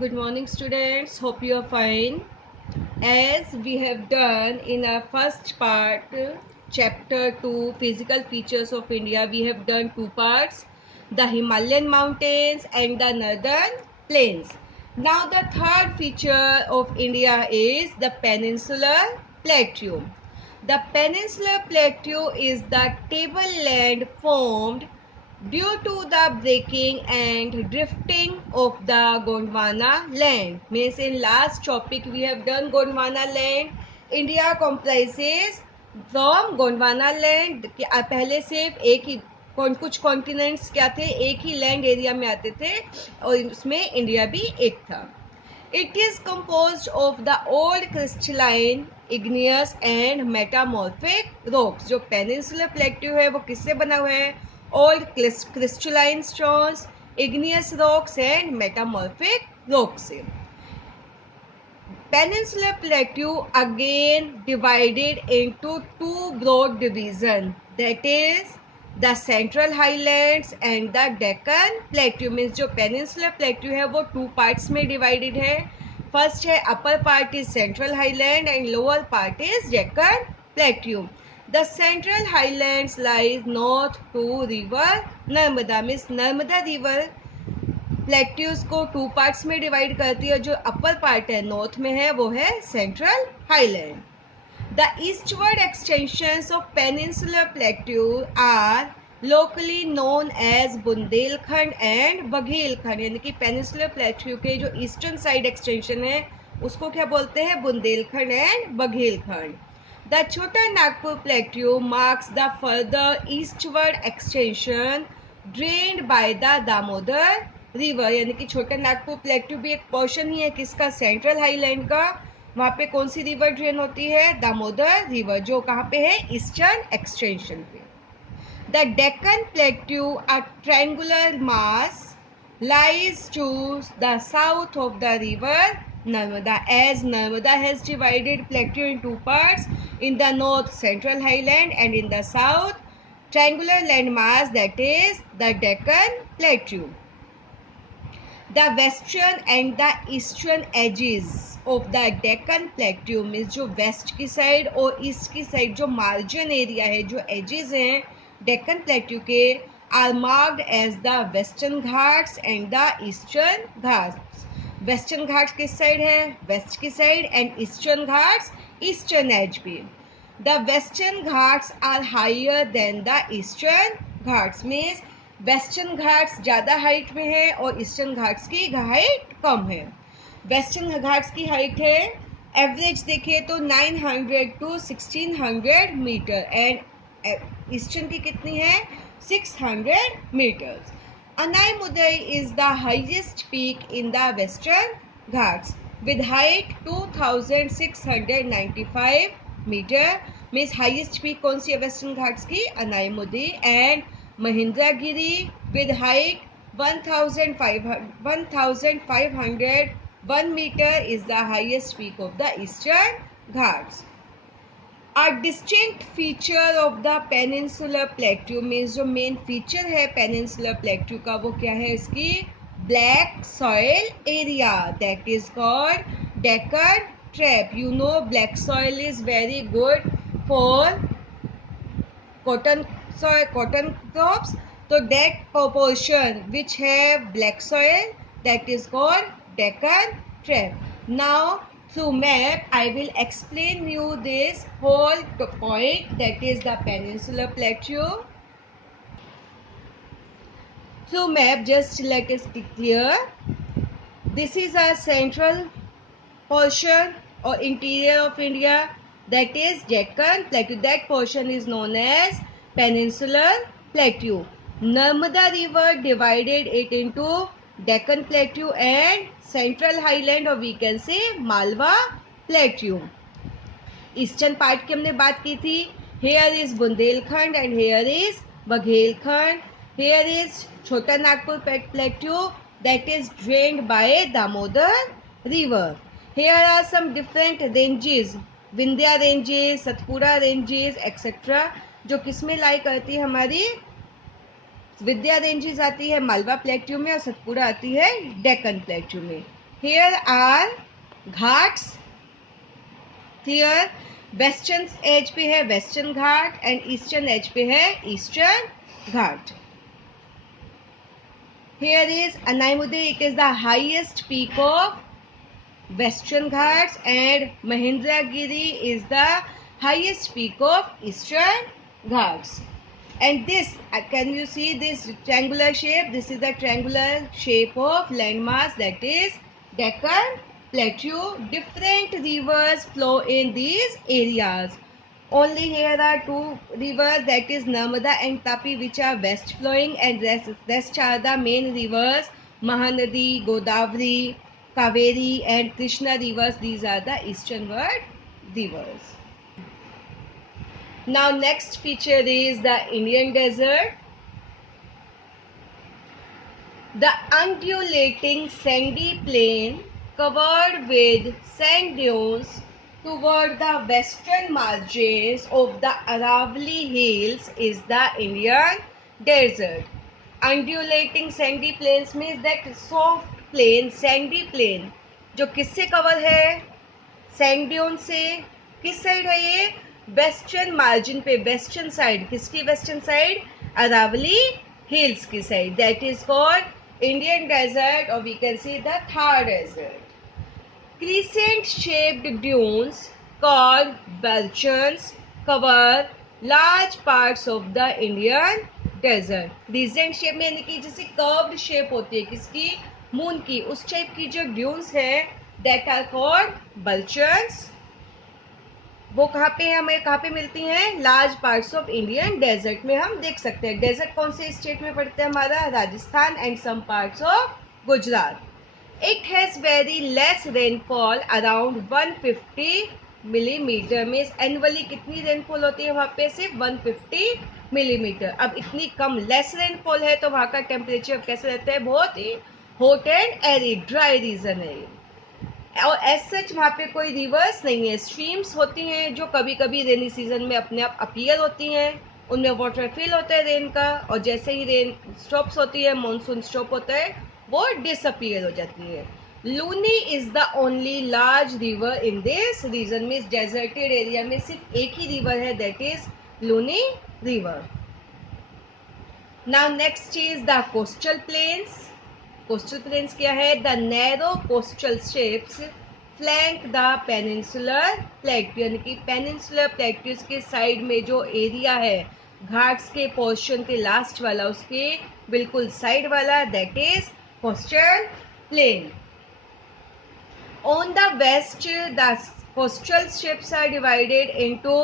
Good morning, students. Hope you are fine. As we have done in our first part, chapter 2, Physical Features of India, we have done two parts, the Himalayan mountains and the northern plains. Now, the third feature of India is the peninsular plateau. The peninsular plateau is the tableland formed due to the breaking and drifting of the Gondwana land. Means in last topic we have done Gondwana land. India comprises from Gondwana land. पहले सिर्फ एक ही कुछ continents क्या थे, एक ही land area में आते थे और उसमें इंडिया भी एक था. It is composed of the old crystalline, igneous and metamorphic rocks. जो peninsular plateau है वो किससे बना हुआ है? Old crystalline stones, igneous rocks and metamorphic rocks से. Peninsular plateau again divided into two broad divisions, that is the Central Highlands and the Deccan Plateau. Means जो Peninsular Plateau है वो two parts में divided है. First है upper part is Central Highland and lower part is Deccan Plateau. The Central Highlands lies north to river Narmada. Means Narmada river plateaus को two parts में divide करती है. जो अपर पार्ट है north में है वो है central highland. The eastward extensions of peninsular plateau are locally known as Bundelkhand and Baghelkhand. यानी कि पेनिनसुलर प्लेट्यू के जो ईस्टर्न साइड एक्सटेंशन है उसको क्या बोलते हैं? बुंदेलखंड एंड बघेलखंड. द छोटा Nagpur plateau marks the further eastward extension drained by the Damodar river. यानी कि छोटा नागपुर प्लेट्यू भी एक पोर्शन ही है किसका? सेंट्रल हाईलैंड का. वहां पे कौन सी रिवर ड्रेन होती है? दामोदर रिवर, जो कहाँ पे है? ईस्टर्न एक्सटेंशन पे. The Deccan plateau a triangular mass lies to the south of the river Narmada. As Narmada has divided plateau in two parts, in the north Central Highland and in the south triangular landmass, that is the Deccan Plateau. The western and the eastern edges of the Deccan Plateau means जो west की side और east की side जो margin area है, जो edges हैं Deccan plateau के, are marked as the western Ghats and the eastern Ghats. Western Ghats किस साइड है? वेस्ट की side. And eastern Ghats eastern edge पे. The western Ghats are higher than the eastern Ghats. Means western Ghats ज़्यादा हाइट में है और ईस्टर्न घाट्स की हाइट कम है. वेस्टर्न घाट्स की हाइट है एवरेज देखिए तो 900 to 1600 मीटर एंड ईस्टर्न की कितनी है? 600 meters. Anaimuday is the highest peak in the Western Ghats with height 2695 meter. Means highest peak कौन सी है Western Ghats की? Anaimuday. And Mahindragiri with height 1501 meter is the highest peak of the Eastern Ghats. A distinct feature of the peninsular plateau means जो main feature है peninsular plateau का वो क्या है? इसकी black soil area, that is called Deccan Trap. You know black soil is very good for cotton soil, cotton crops. तो that proportion which have black soil, that is called Deccan Trap. Now through map I will explain you this whole point, that is the peninsular plateau. Through map just let us be clear. This is a central portion or interior of India, that is Deccan Plateau. That portion is known as Peninsular Plateau. Narmada River divided it into Deccan Plateau and Central Highland, or we can say Malwa Plateau. Eastern part की हमने बात की थी. Here is Bundelkhand and here is Baghelkhand. Here is Chota Nagpur plateau, that is drained by Damodar river. Here are some different ranges, Vindhya ranges, Satpura ranges etcetera, जो किसमें लाई करती है? हमारी विंध्या रेंजेस आती है मालवा प्लेट्यू में और सतपुड़ा आती है डेक्कन प्लेट्यू में. Here are ghats. Here western edge पे है western ghat and eastern edge पे है eastern ghat. Here is Anaimudi. It is the highest peak of Western Ghats, and Mahendragiri is the highest peak of Eastern Ghats. And this, can you see this triangular shape? This is the triangular shape of landmass, that is Deccan Plateau. Different rivers flow in these areas. Only here are two rivers, that is Narmada and Tapi, which are west flowing, and rest are the main rivers Mahanadi, Godavari, Kaveri and Krishna rivers. These are the easternward rivers. Now next feature is the Indian desert. The undulating sandy plain covered with sand dunes toward the western margins of the Aravalli Hills is the Indian desert. Undulating sandy plains means that soft plain, sandy plain, जो किससे cover है? Sand dune से. किस side है ये? Western margin पे, western side. किसकी western side? Aravalli hills की side. That is called Indian desert, और we can see the Thar desert. Crescent shaped dunes called Balchans cover large parts of the Indian desert. Crescent shape में यानी कि जैसे curved shape होती है किसकी? मून की. उस टाइप की जो ड्यून्स है that are called Balchans. वो कहाँ पे है? हमें कहाँ पे मिलती हैं? Large parts of Indian desert में हम देख सकते हैं. डेजर्ट कौन से स्टेट में पड़ता है हमारा? Rajasthan and some parts of Gujarat. It has very less rainfall, around 150 millimetre. Means annually कितनी रेनफॉल होती है वहाँ पे? सिर्फ 150 मिलीमीटर. अब इतनी कम लेस रेनफॉल है तो वहाँ का टेम्परेचर कैसे रहता है? बहुत ही hot and arid, dry region है. और एज सच वहाँ पे कोई रिवर्स नहीं है. स्ट्रीम्स होती हैं जो कभी कभी रेनी सीजन में अपने आप अपीयर होती हैं, उनमें वाटर फिल होता है रेन का, और जैसे ही रेन स्टॉप्स होती है, मानसून स्टॉप होता है, वो डिसअपियर हो जाती है. Luni is the only large river in this region. Means deserted area में सिर्फ एक ही रिवर है, that is Luni river. Now next is the coastal plains. Coastal plains क्या है? The narrow coastal strips flank the peninsular plateau. यानी कि peninsular plateaus के साइड में जो एरिया है घाट्स के पोर्शन के लास्ट वाला, उसके बिल्कुल साइड वाला, that is coastal plain. On the west the coastal strips are divided into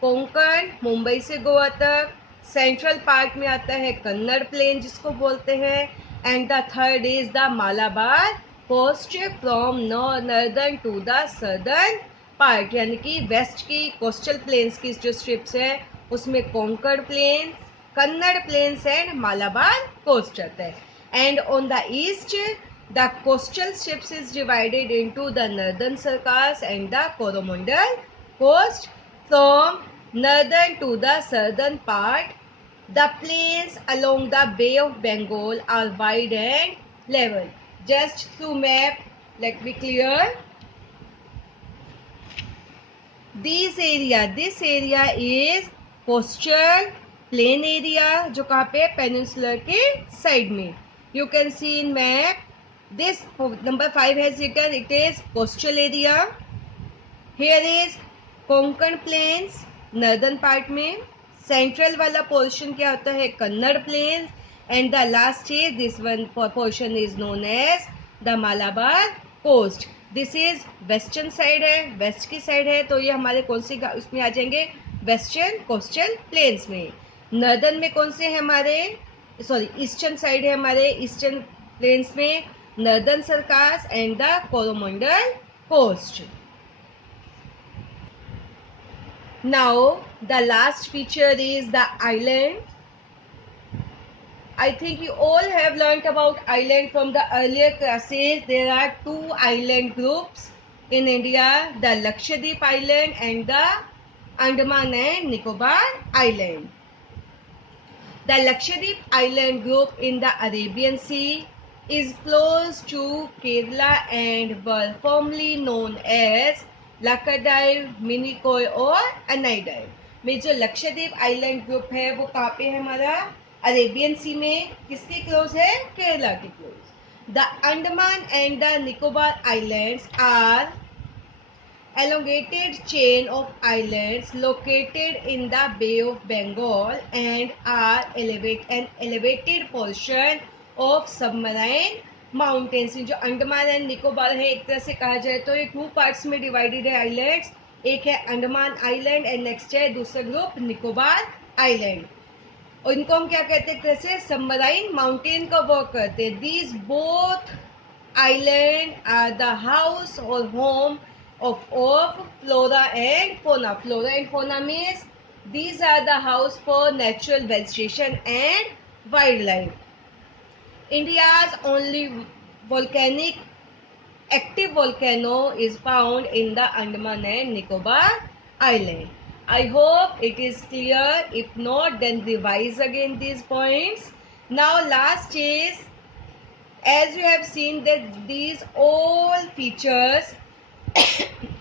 Konkan, Mumbai से गोवा तक. सेंट्रल पार्ट में आता है कन्नड़ प्लेन जिसको बोलते हैं, and the third is the Malabar coast from northern to the southern part. यानी कि वेस्ट की कोस्टल प्लेन्स की जो स्ट्रिप्स है उसमें Konkan plains, Kannada plains and Malabar coast आता है. And on the east the coastal strips is divided into the northern Circars and the Coromandel coast. From northern to the southern part, the plains along the Bay of Bengal are wide and level. Just to map, let me clear. This area is coastal plain area, जो कहाँ पे? Peninsular के side में. You can see in map. This number 5 has written it is coastal area. Here is Konkan plains northern part में. Central वाला portion क्या होता है? Kannada plain. And the last is this one portion is known as the Malabar coast. This is western side है, west की side है, तो ये हमारे कौन सी उसमें आ जाएंगे? वेस्टर्न कोस्टल प्लेन्स में. नॉर्दर्न में कौन से है हमारे? सॉरी, ईस्टर्न साइड है हमारे. ईस्टर्न प्लेन्स में northern Circars and the Coromandel coast. Now the last feature is the island. I think you all have learnt about island from the earlier classes. There are two island groups in India, the Lakshadweep Island and the Andaman and Nicobar Island. The Lakshadweep Island group in the Arabian Sea is close to Kerala and were formerly known as Lakshadweep, Minicoy और Anaiday। में जो Lakshadweep island group है वो कहाँ पे है हमारा? Arabian सी में। किसके क्लोज है? केरला के close. The Andaman and the Nicobar islands are elongated chain of islands located in the Bay of Bengal and are an elevated portion of submarine mountains। जो अंडमान एंड निकोबार है, एक तरह से कहा जाए तो ये 2 पार्ट्स में डिवाइडेड है आइलैंड्स। एक है अंडमान आइलैंड एंड नेक्स्ट है दूसरा ग्रुप निकोबार आइलैंड। और इनको हम क्या कहते हैं? एक तरह से सबमराइन माउंटेन का वर्क करते हैं। These both island are the house or home of flora and fauna. Flora and fauna means these are the house for natural vegetation and wildlife. India's only volcanic active volcano is found in the Andaman and Nicobar Island. I hope it is clear. If not, then revise again these points. Now last is, as you have seen that these all features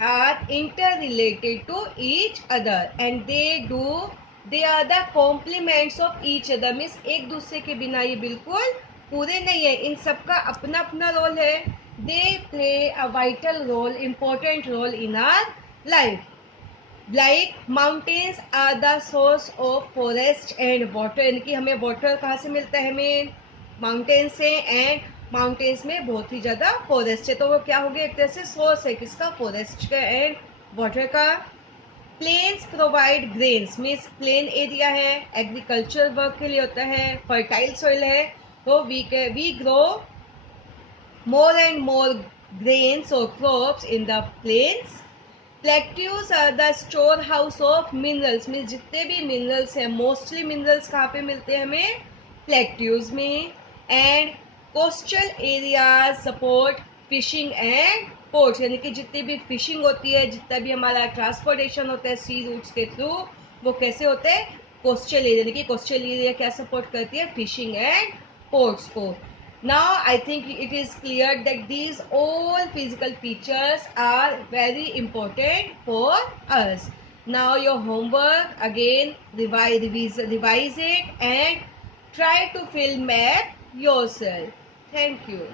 are interrelated to each other and they are the complements of each other। Means एक दूसरे के बिना ये बिल्कुल पूरे नहीं है, इन सबका अपना अपना रोल है। They play a vital role, important role in our life. Like mountains are the source of forest and water, यानी कि हमें वाटर कहाँ से मिलता है? हमें माउंटेन से, एंड माउंटेन्स में बहुत ही ज़्यादा फॉरेस्ट है, तो वो क्या हो गया? एक तरह से सोर्स है किसका? फॉरेस्ट का एंड वाटर का। Plains provide grains, means plain area है, एग्रीकल्चर वर्क के लिए होता है, फर्टाइल सॉइल है, तो we grow more and more grains or crops in the plains। Plateaus are the storehouse of minerals, means जितने भी मिनरल्स हैं, मोस्टली मिनरल्स कहाँ पे मिलते हैं हमें? प्लेट्यूज में। And coastal areas support fishing and ports, यानी कि जितनी भी फिशिंग होती है, जितना भी हमारा ट्रांसपोर्टेशन होता है सी रूट्स के थ्रू, वो कैसे होते हैं? कोस्टल एरिया, यानी कि कोस्टल एरिया क्या सपोर्ट करती है? फिशिंग एंड पोर्ट्स को। Now I think it is clear that these all physical features are very important for us. Now your homework again, revise it and try to fill map yourself. Thank you.